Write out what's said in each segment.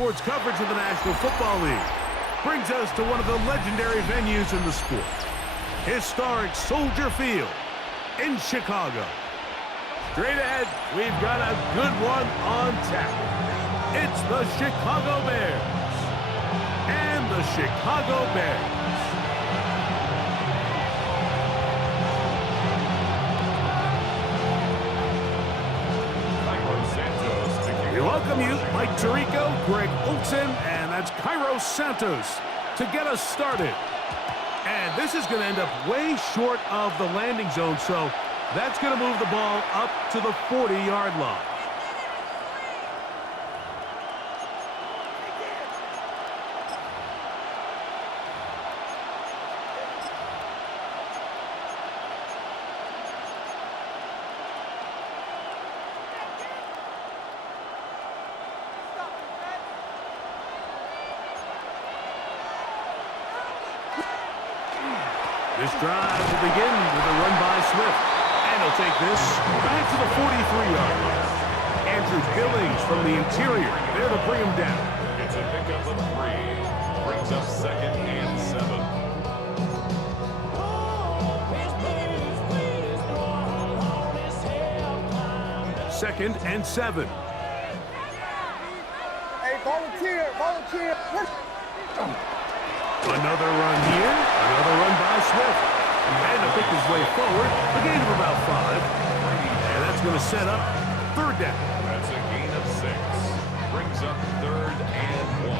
sports coverage of the National Football League brings us to one of the legendary venues in the sport, historic Soldier Field in Chicago. Straight ahead, we've got a good one on tap. It's the Chicago Bears and the Chicago Bears. We welcome you, Mike Tirico, Greg Olson, and that's Kairos Santos to get us started. And this is going to end up way short of the landing zone, so that's going to move the ball up to the 40-yard line. This drive will begin with a run by Swift. And he'll take this back to the 43-yard line. Andrew Billings from the interior there to bring him down. It's a pickup of 3. Brings up 2nd and 7. Second and 7. Hey, volunteer. Another run here. Another run by Swift. And to pick his way forward, a gain of about 5. And that's going to set up 3rd down. That's a gain of 6. Brings up 3rd and 1.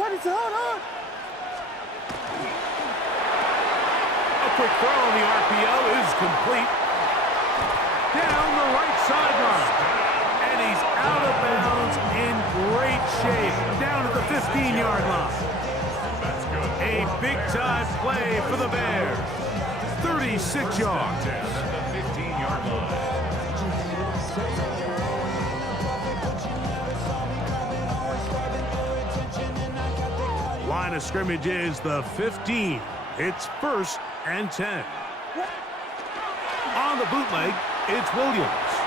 What is going on? A quick throw on the RPO is complete. Down the right sideline. And he's out of bounds in great shape. Down at the 15-yard line. That's good. A big-time play for the Bears. 36 yards. At the 15-yard line. Line of scrimmage is the 15. It's 1st and 10. On the bootleg, it's Williams.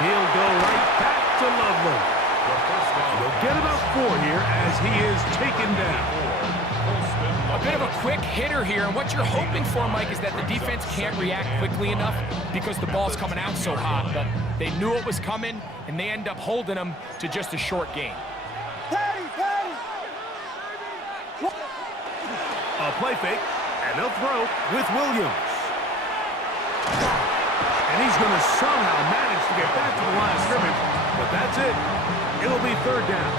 He'll go right back to Loveland. He'll get about 4 here as he is taken down. A bit of a quick hitter here, and what you're hoping for, Mike, is that the defense can't react quickly enough because the ball's coming out so hot. But they knew it was coming, and they end up holding them to just a short gain. Patty! A play fake, and they'll throw with Williams. And he's going to somehow manage to get back to the line of scrimmage, but that's it. It'll be 3rd down.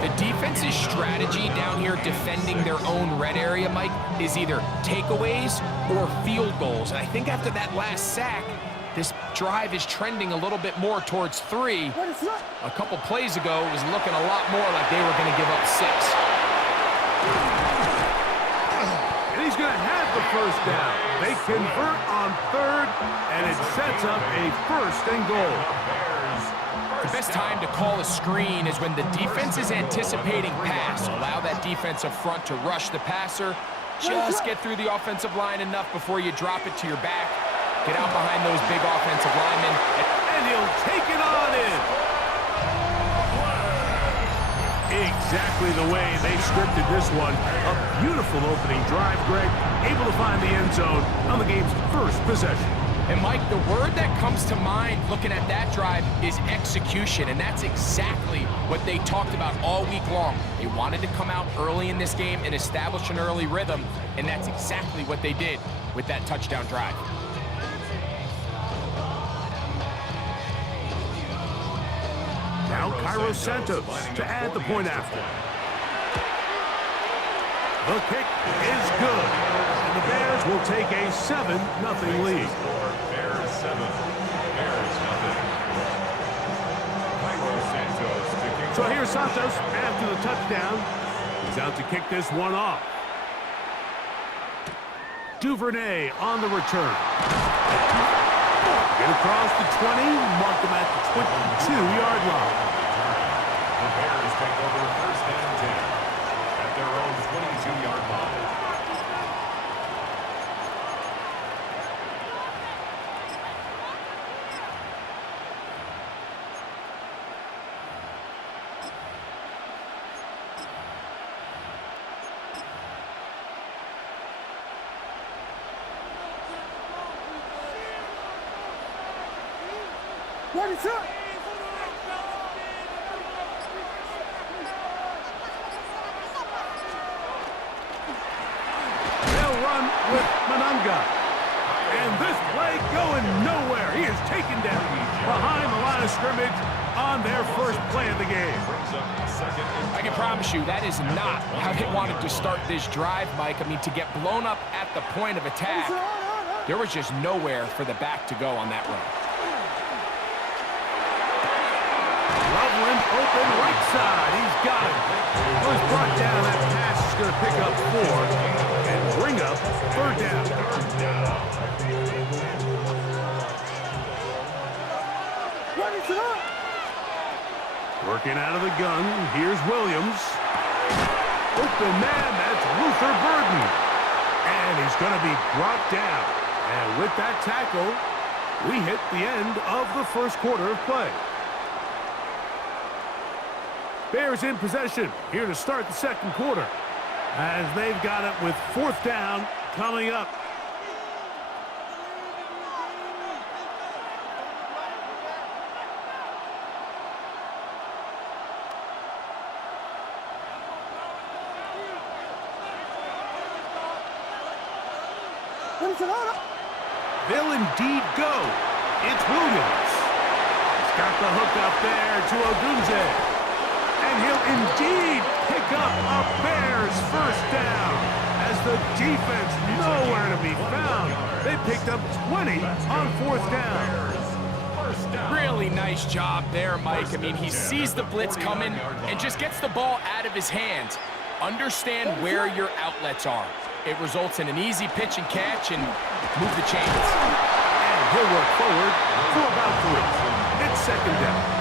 The defense's strategy down here defending their own red area, Mike, is either takeaways or field goals. And I think after that last sack, this drive is trending a little bit more towards 3. A couple plays ago, it was looking a lot more like they were going to give up 6. And he's going to have the 1st down. They convert on 3rd, and it sets up a 1st and goal. The best time to call a screen is when the defense is anticipating pass. Allow that defensive front to rush the passer. Just get through the offensive line enough before you drop it to your back. Get out behind those big offensive linemen. And he'll take it on in. Exactly the way they scripted this one. A beautiful opening drive, Greg. Able to find the end zone on the game's 1st possession. And, Mike, the word that comes to mind looking at that drive is execution, and that's exactly what they talked about all week long. They wanted to come out early in this game and establish an early rhythm, and that's exactly what they did with that touchdown drive. Now Kairos Santos to add the point after. The kick is good, and the Bears will take a 7-0 lead. Bears 7. Bears nothing. Kairos Santos to kick. So here's Santos after the touchdown. He's out to kick this one off. Duvernay on the return. Get across the 20, mark him at the 22-yard line. The Bears take over 1st and 10 at their own 22-yard line. What is up? They'll run with Manunga. And this play going nowhere. He is taken down behind the line of scrimmage on their first play of the game. I can promise you that is not how they wanted to start this drive, Mike. I mean, to get blown up at the point of attack, there was just nowhere for the back to go on that run. Loveland open right side. He's got it. Was brought down. That pass is going to pick up 4 and bring up third down. What is up? Working out of the gun. Here's Williams. Open man. That's Luther Burden. And he's going to be brought down. And with that tackle, we hit the end of the first quarter of play. Bears in possession here to start the second quarter as they've got it with fourth down coming up. What is it? They'll indeed go. It's Williams. He's got the hook up there to Odunze. And he'll indeed pick up a Bears first down as the defense nowhere to be found. They picked up 20 on fourth down. Really nice job there, Mike. I mean, he sees the blitz coming and just gets the ball out of his hands. Understand where your outlets are. It results in an easy pitch and catch and move the chains. And he'll work forward for about 3. It's second down.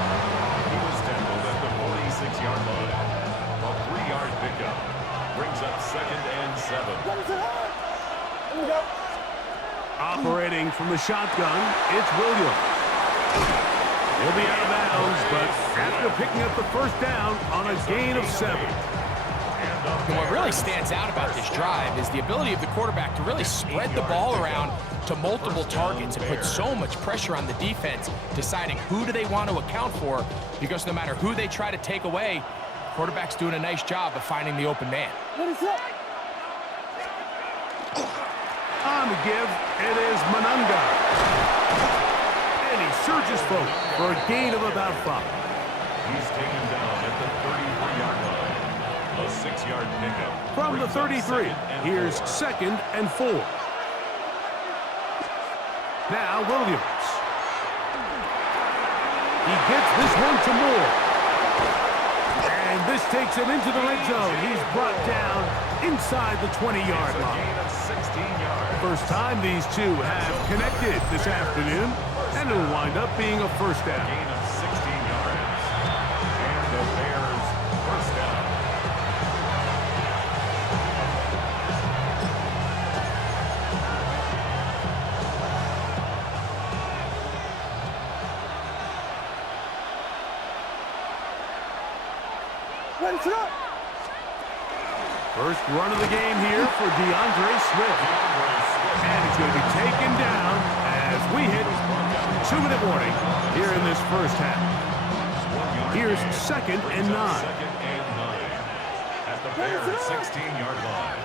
6-yard line. A 3-yard pickup brings up 2nd and 7. What is it? Here we go. Operating from the shotgun, it's Williams. He'll be out of bounds, but after picking up the first down on a gain of 7. And what really stands out about this drive is the ability of the quarterback to really spread the ball around to multiple targets and put so much pressure on the defense, deciding who do they want to account for, because no matter who they try to take away, quarterback's doing a nice job of finding the open man. What is up? On the give, it is Manunga. And he surges forward for a gain of about 5. He's taken down at the 33-yard line. A 6-yard pickup. From the 33, here's 2nd and 4. Now Williams. He gets this one to Moore. And this takes him into the red zone. He's brought down inside the 20-yard line. Gain of 16 yards. First time these two have connected this afternoon, and it'll wind up being a first down. Gain of 16 yards. And the Bears first down. What is up? First run of the game here for DeAndre Swift. And it's going to be taken down as we hit 2-minute warning here in this first half. Here's 2nd and 9. 2nd and 9. At the Bears 16-yard line.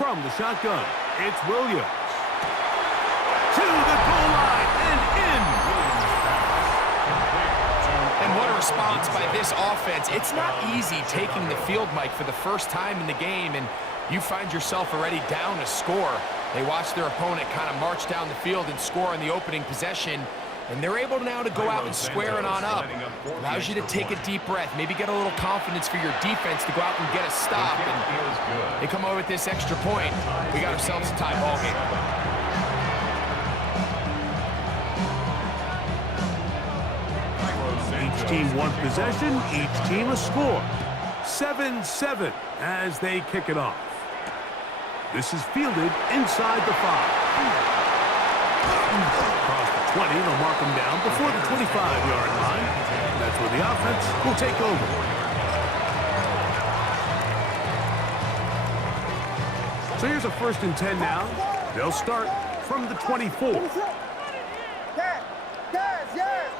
From the shotgun, it's Williams. To the goal line and in. And what a response by this offense. It's not easy taking the field, Mike, for the first time in the game, and you find yourself already down a score. They watch their opponent kind of march down the field and score in the opening possession, and they're able now to go out and square it on up. Allows you to take a deep breath, maybe get a little confidence for your defense to go out and get a stop, and they come over with this extra point. We got ourselves a tie ball game. Each team one possession, each team a score. 7-7 as they kick it off. This is fielded inside the 5. Across the 20, they'll mark him down before the 25-yard line. That's where the offense will take over. So here's a 1st and 10 now They'll start from the 24. Finish it up. Gas. Gas, yes.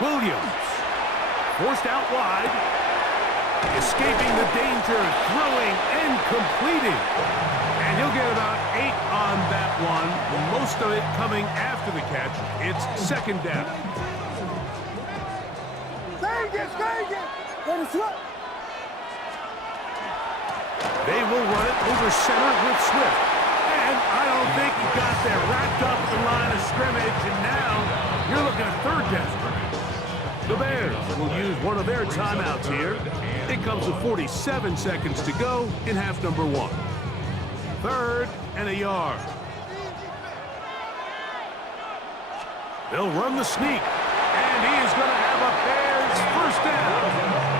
Williams, forced out wide, escaping the danger, throwing and completing. And he'll get about 8 on that one, most of it coming after the catch. It's second down. Stay it. Finish it up. They will run it over center with Swift. And I don't think he got there. Racked up the line of scrimmage, and now you're looking at third down. The Bears will use one of their timeouts here. It comes with 47 seconds to go in half number 1. 3rd and a yard. They'll run the sneak, and he is going to have a Bears first down.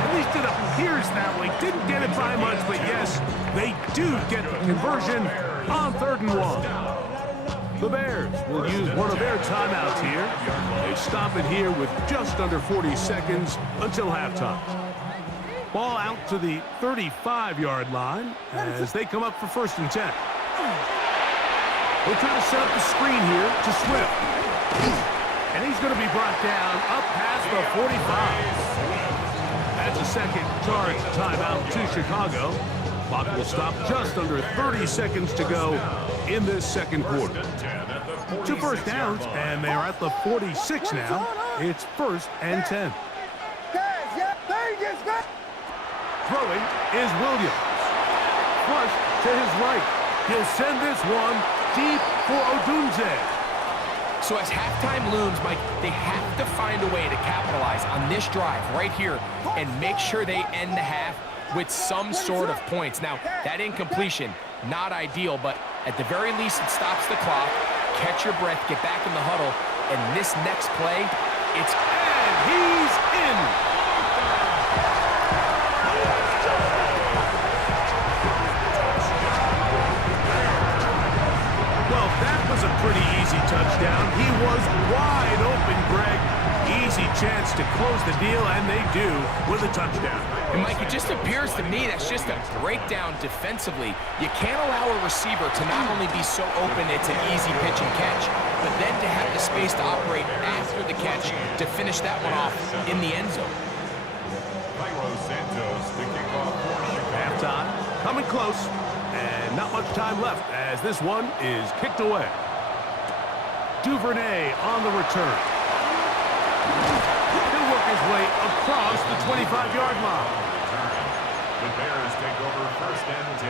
At least it appears that way. Didn't get it by much, but yes, they do get the conversion on 3rd and 1. The Bears will use one of their timeouts here. They stop it here with just under 40 seconds until halftime. Ball out to the 35-yard line as they come up for 1st and 10. They'll try to set up the screen here to Swift. And he's going to be brought down up past the 45. That's a second charge timeout to Chicago. Clock will stop just under 30 seconds to go in this second quarter. 2 first downs, and they're at the 46 now. It's 1st and 10. Throwing is Williams. Flush to his right. He'll send this one deep for Odunze. So as halftime looms, Mike, they have to find a way to capitalize on this drive right here and make sure they end the half with some sort of points. Now, that incompletion, not ideal, but at the very least, it stops the clock. Catch your breath, get back in the huddle, and this next play, it's... And he's in! Well, that was a pretty easy touchdown. He was wide open, Greg. Easy chance to close the deal, and they do with a touchdown. And, Mike, it just appears to me that's just a breakdown defensively. You can't allow a receiver to not only be so open it's an easy pitch and catch, but then to have the space to operate after the catch to finish that one off in the end zone. Halftime coming close, and not much time left as this one is kicked away. Duvernay on the return. He'll work his way across the 25-yard line. The Bears take over 1st and 10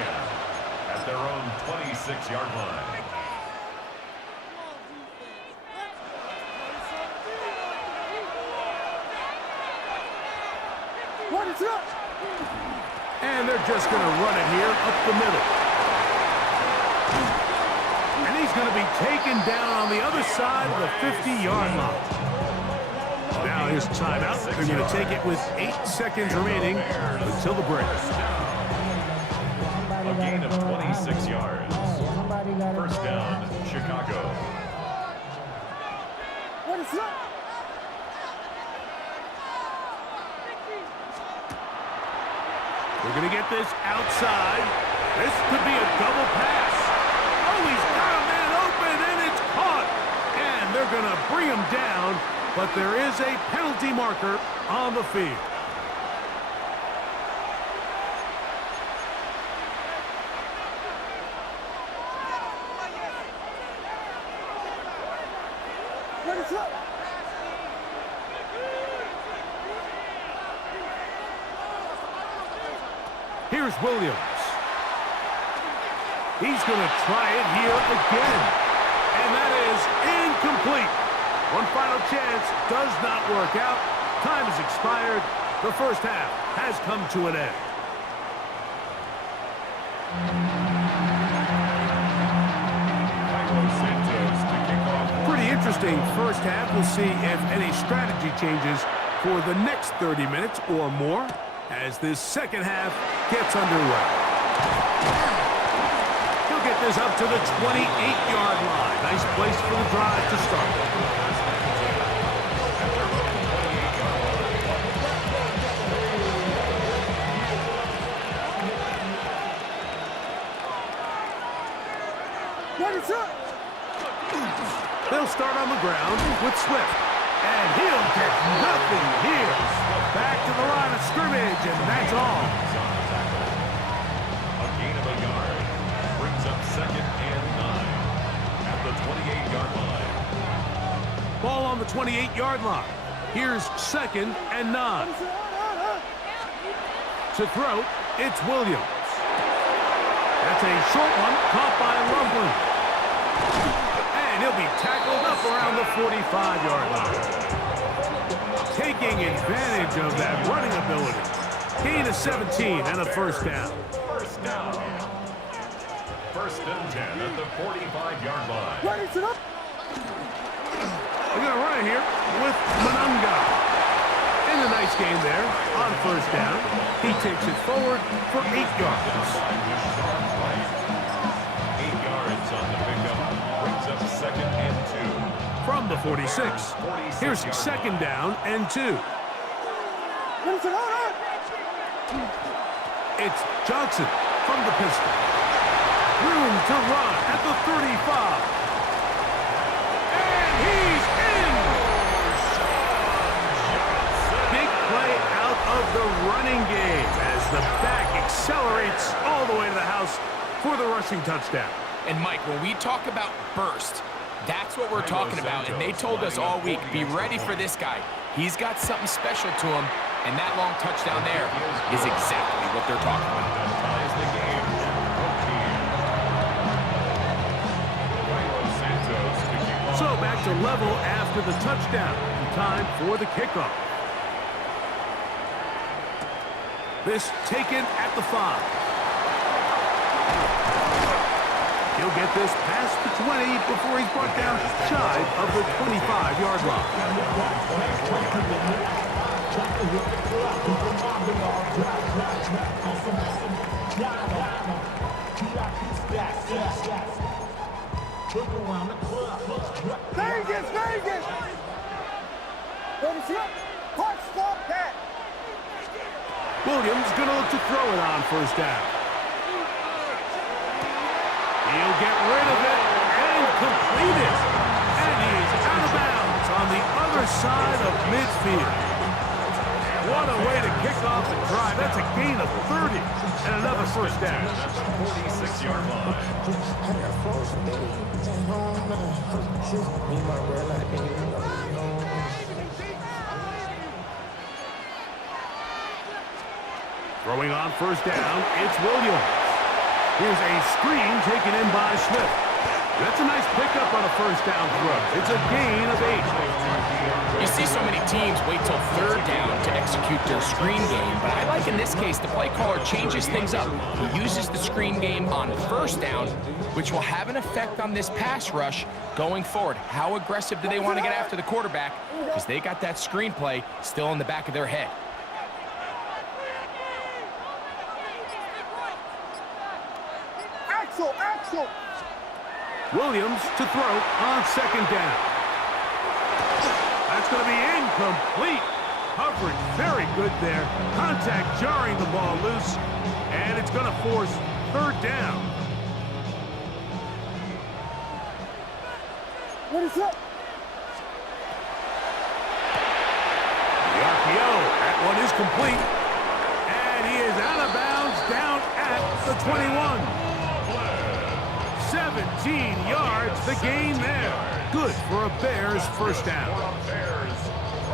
at their own 26-yard line. And they're just going to run it here up the middle. And he's going to be taken down on the other side of the 50-yard line. Now his timeout. They're going to take it with 8 seconds remaining until the break. A gain of 26 yards. 1st down, Chicago. We're going to get this outside. This could be a double pass. Oh, he's got a man open, and it's caught. And they're going to bring him down, but there is a penalty marker on the field. Here's Williams. He's going to try it here again. And that is incomplete. One final chance does not work out. Time has expired. The first half has come to an end. Pretty interesting first half. We'll see if any strategy changes for the next 30 minutes or more as this second half gets underway. He'll get this up to the 28-yard line. Nice place for the drive to start. Ready, set. They'll start on the ground with Swift. And he'll get nothing here. Back to the line of scrimmage, and that's all. A gain of a yard. Brings up 2nd and 9 at the 28-yard line. Ball on the 28-yard line. Here's 2nd and 9. To throw, it's Williams. That's a short one, caught by Loveland. And he'll be tackled up around the 45-yard line. Taking advantage of that running ability. Gain of 17 and a first down. First down. 1st and 10 at the 45-yard line. Ready, set up. They're going to run it here with Manunga. In a nice game there on first down. He takes it forward for 8 yards. 8 yards on the pickup. Brings up 2nd and 2. From the 46. Here's 2nd down and 2. Ready, set up. It's Johnson from the pistol. Room to run at the 35. And he's in! Big play out of the running game as the back accelerates all the way to the house for the rushing touchdown. And Mike, when we talk about burst, that's what we're talking about. And they told us all week, be ready for this guy. He's got something special to him, and that long touchdown there is exactly what they're talking about. Ties the game. So back to level after the touchdown. Time for the kickoff. This taken at the 5. He'll get this past the 20 before he's brought down shy of the 25-yard line. Vegas, Vegas. Ready, set. Punch, stop, that. Williams going to look to throw it on first down. He'll get rid of it and complete it. And he's out of bounds on the other side of midfield. What a way to kick off the drive. That's a gain of 30 and another first down. 46-yard line. Throwing on first down, it's Williams. Here's a screen taken in by Smith. That's a nice pickup on a first down throw. It's a gain of 8. You see so many teams wait till 3rd down to execute their screen game, but I like in this case the play caller changes things up. He uses the screen game on 1st down, which will have an effect on this pass rush going forward. How aggressive do they want to get after the quarterback? Because they got that screen play still in the back of their head. Axel. Williams to throw on 2nd down. That's going to be incomplete. Coverage very good there. Contact jarring the ball loose. And it's going to force 3rd down. Ready, set. The RPO. That one is complete. And he is out of bounds down at the 21. 17 yards, the gain there. Good for a Bears first down.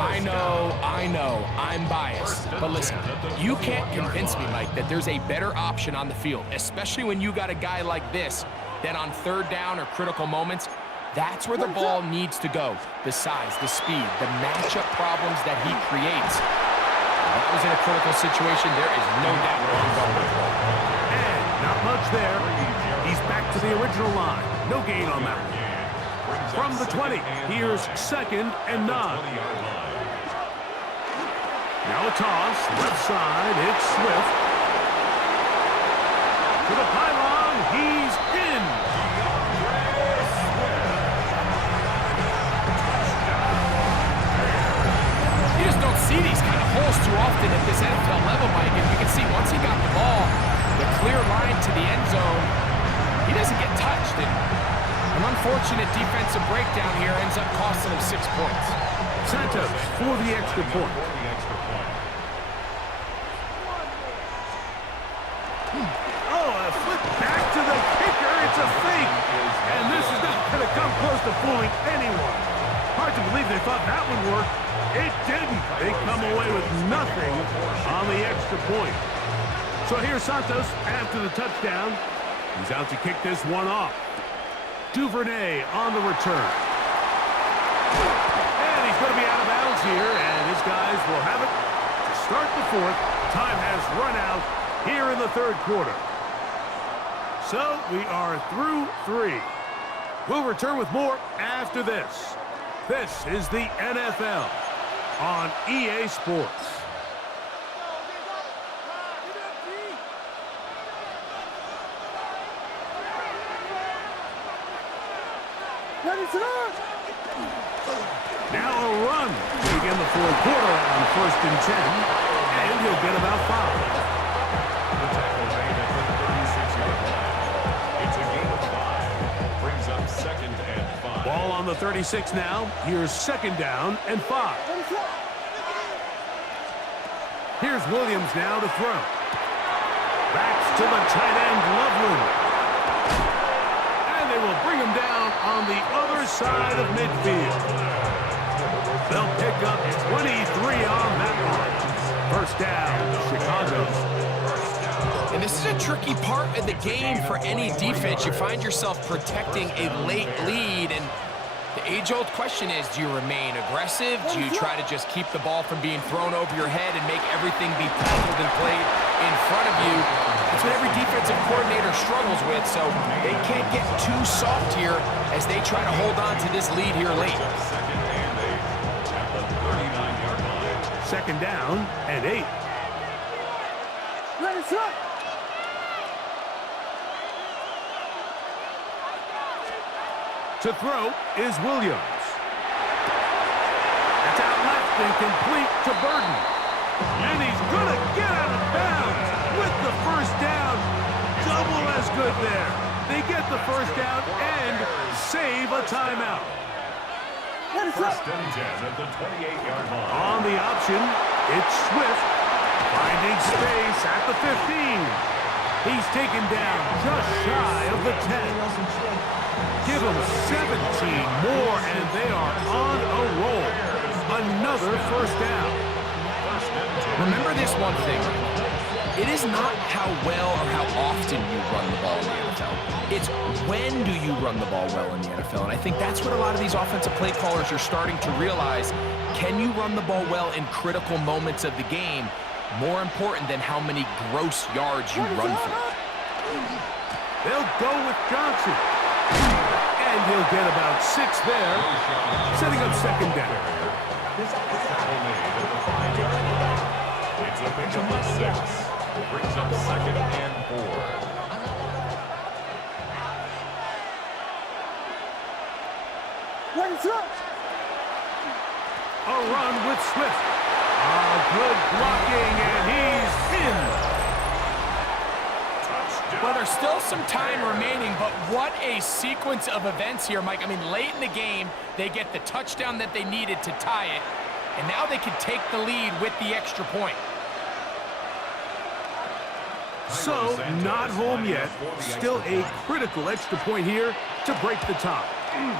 I know, I'm biased. But listen, you can't convince me, Mike, that there's a better option on the field, especially when you got a guy like this, that on 3rd down or critical moments, that's where the ball needs to go. The size, the speed, the matchup problems that he creates. If that was in a critical situation, there is no doubt where I'm going with it. And not much there. He's back to the original line. No gain on that. From the 20, here's 2nd and 9. Now a toss, left side, it's Swift. To the pylon, he's in. You just don't see these kind of holes too often at this NFL level, Mike. And you can see once he got the ball, the clear line to the end zone, he doesn't get touched. And unfortunate defensive breakdown here ends up costing him 6 points. Santos for the extra point. Oh, a flip back to the kicker. It's a fake. And this is not going to come close to fooling anyone. Hard to believe they thought that would work. It didn't. They come away with nothing on the extra point. So here's Santos after the touchdown. He's out to kick this one off. Duvernay on the return. And he's going to be out of bounds here, and his guys will have it to start the fourth. Time has run out here in the third quarter. So we are through 3. We'll return with more after this. This is the NFL on EA Sports. Now a run to begin the fourth quarter on 1st and 10, and he'll get about 5. The tackle made at the 36-yard line. It's a gain of 5. Brings up 2nd and 5. Ball on the 36 now. Here's 2nd down and 5. Here's Williams now to throw. Backs to the tight end, Loveland. And they will bring him down on the other side of midfield. They'll pick up 23 on that one. 1st down, Chicago. And this is a tricky part of the game for any defense. You find yourself protecting a late lead, and the age-old question is, do you remain aggressive? Do you try to just keep the ball from being thrown over your head and make everything be tackled and played in front of you? That's what every defensive coordinator struggles with, so they can't get too soft here as they try to hold on to this lead here late. 2nd down and 8. To throw is Williams. That's out left and complete to Burton. And he's going to get out of bounds with the 1st down. Double as good there. They get the 1st down and save a timeout. 1st and 10 at the 28-yard line. On the option, it's Swift finding space at the 15. He's taken down just shy of the 10. Give them 17 more, and they are on a roll. Another 1st down. Remember this one thing. It is not how well or how often you run the ball in the NFL. It's when do you run the ball well in the NFL. And I think that's what a lot of these offensive play callers are starting to realize. Can you run the ball well in critical moments of the game? More important than how many gross yards you run for. They'll go with Johnson. And he'll get about 6 there, setting up 2nd down. It's a pickup of 6. Brings up 2nd and 4. A run with Swift. Good blocking, and he's in. Touchdown. Well, there's still some time remaining, but what a sequence of events here, Mike. I mean, late in the game, they get the touchdown that they needed to tie it, and now they can take the lead with the extra point. So, not home yet. Still a critical extra point here to break the tie.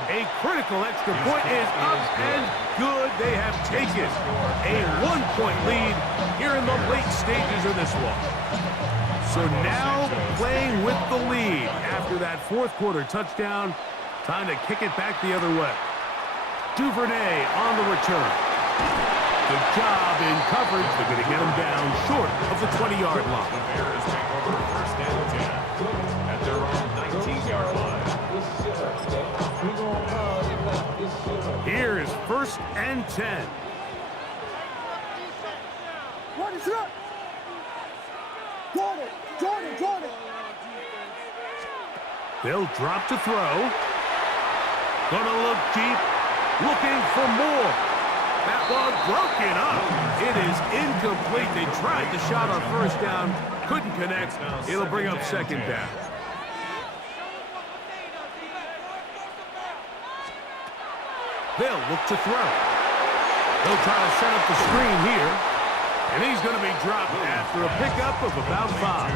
A critical extra point is up and good. They have taken a 1-point lead here in the late stages of this one. So now playing with the lead after that 4th quarter touchdown. Time to kick it back the other way. Duvernay on the return. Good job in coverage. They're going to get him down short of the 20-yard line. The Bears take over 1st and 10 at their own 19-yard line. Here is 1st and 10. Jordan. They'll drop to throw. Gonna look deep. Looking for more. That ball broken up. It is incomplete. They tried the shot on 1st down. Couldn't connect. It'll bring up 2nd down. They'll look to throw. They'll try to set up the screen here. And he's going to be dropped after a pickup of about 5.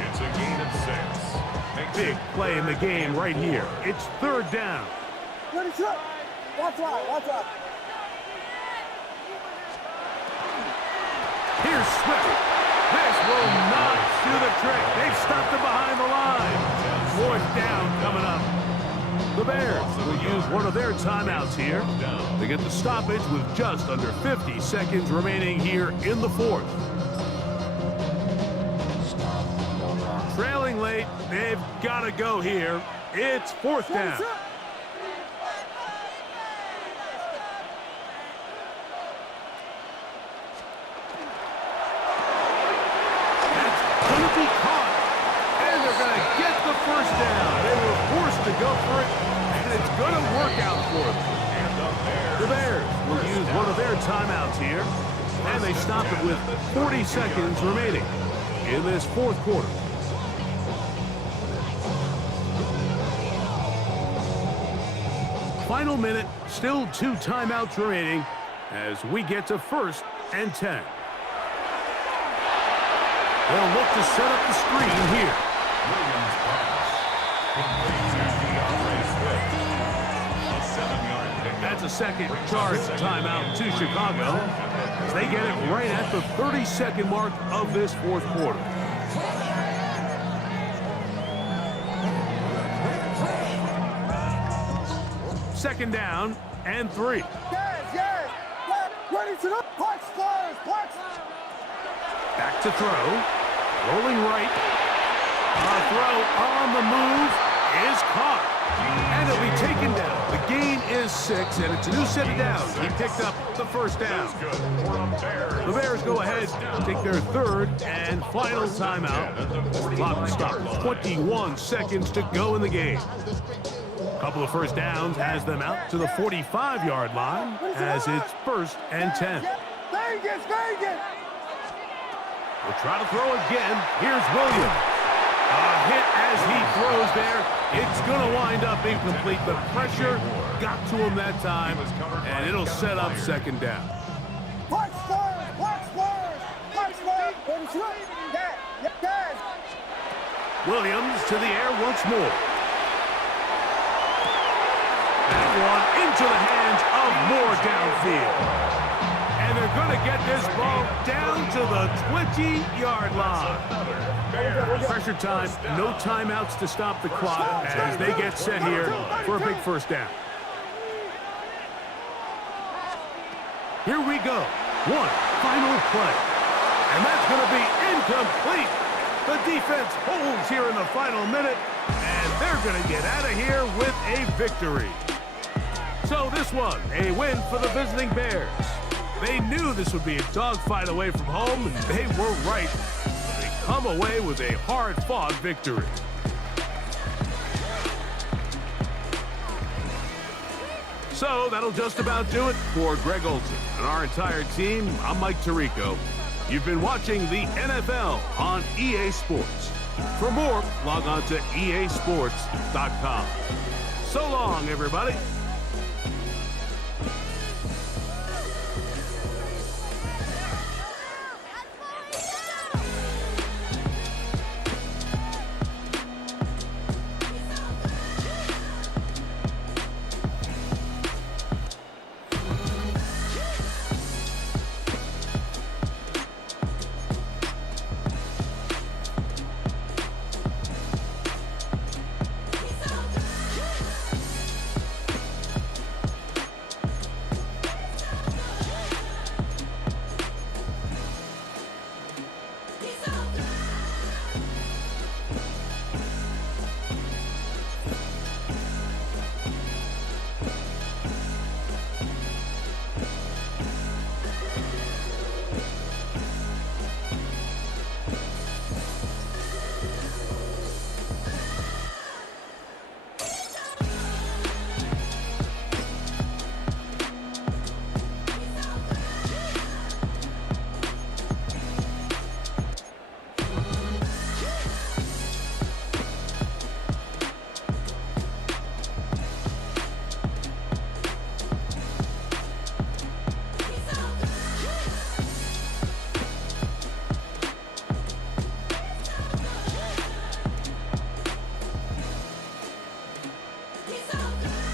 It's a gain of 6. Big play in the game right here. It's 3rd down. Ready, set. Watch out, watch out. Here's Swift. This will not do the trick. They've stopped him behind the line. 4th down coming up. The Bears will use one of their timeouts here to get the stoppage with just under 50 seconds remaining here in the 4th. Trailing late, they've got to go here. It's 4th down. That's going to be caught. And they're going to get the 1st down. They were forced to go for it, and it's going to work out for them. The Bears will use one of their timeouts here, and they stop it with 40 seconds remaining in this 4th quarter. Final minute, still 2 timeouts remaining as we get to 1st and 10. They'll look to set up the screen here. That's a second charge timeout to Chicago as they get it right at the 30-second mark of this 4th quarter. Second down and 3. Yes. Ready, set up. Punch, flyers, punch. Back to throw. Rolling right. A throw on the move is caught. And it'll be taken down. The gain is 6, and it's a new set of downs. He picked up the 1st down. The Bears go ahead, take their 3rd and final timeout. The clock stops. 21 seconds to go in the game. A couple of 1st downs has them out to the 45-yard line as it's 1st and 10. Vegas. We'll try to throw again. Here's Williams. A hit as he throws there. It's going to wind up incomplete. The pressure got to him that time, and it'll set up 2nd down. Punch, flyers. Ready, set up. Yes. Williams to the air once more. That one into the hands of Moore downfield. And they're going to get this ball down to the 20-yard line. Pressure time, no timeouts to stop the clock as they get set here for a big 1st down. Here we go. One final play. And that's going to be incomplete. The defense holds here in the final minute, and they're going to get out of here with a victory. So this one, a win for the visiting Bears. They knew this would be a dogfight away from home, and they were right. They come away with a hard-fought victory. So that'll just about do it for Greg Olson and our entire team. I'm Mike Tirico. You've been watching the NFL on EA Sports. For more, log on to easports.com. So long, everybody.